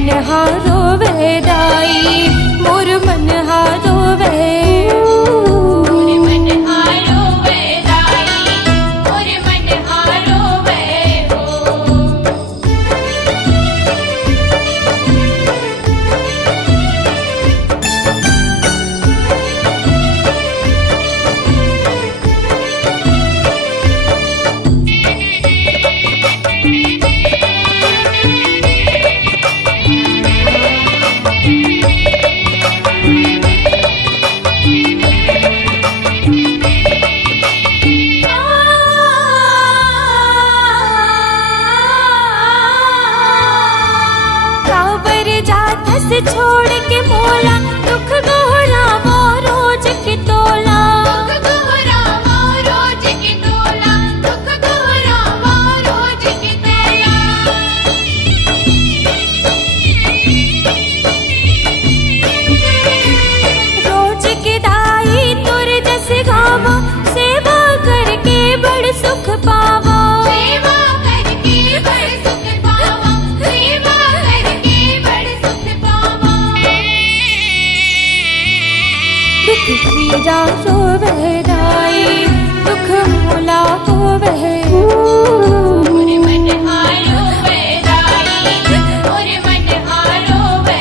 मन हारो वेदाई मोर मन हारो वे मोर मन हारो वेदाई मोर मन हारो वे छोड़ के मोला दुख दोहरावा रोज की तोला दुख दोहरावा रोज की तोला दुख दोहरावा रोज की तोला रोज की दाई तुर जस गावा सेवा करके बड़ सुख पावा सेवा करके बड़ सुख पावा सेवा करके बड़ सुख दुख पीड़ा रोवे दाई दुख मोला होवे मोर मन हारो वेदाई मोर मन हारो वे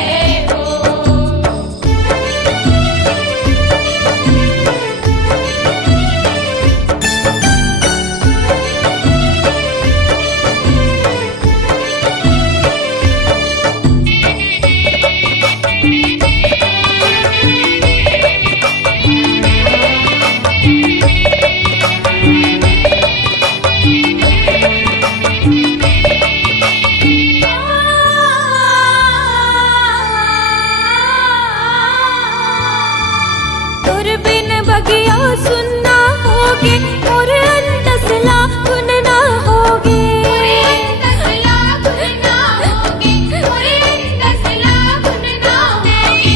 बगिया सुनना होगे और अंतसला गुनना होगे अंतसला गुनना होगे और अंतसला गुनना होगे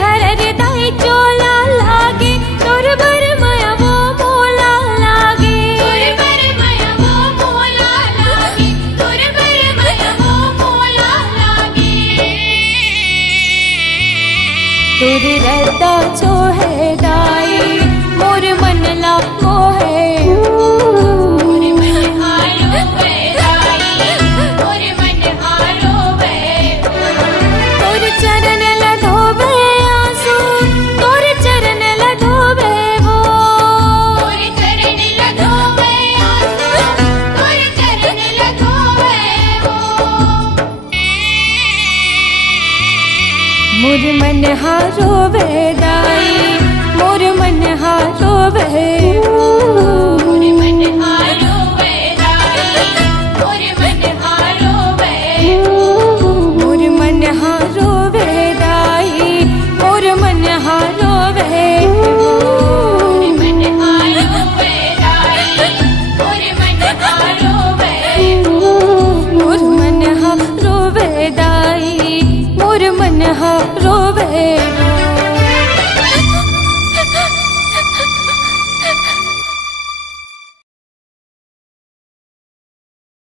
हरर दाई चोला लागे तोर बर माया वो मोला लागे तोर बर माया वो मोला लागे तोर बर माया वो तुर रहता जो है दाई मोर मन ला मोहे मोर मन हारो वेदाई मोर मन हारो वे तोर चरण लधोवे आंसू तोर चरण लधोवे वो तोर चरण लधोवे आंसू तोर चरण लधोवे वो मोर मन हारो वेदाई मोर मन हारो वे मोर मन हारो वेदाई मोर मन हारो वे मोर मन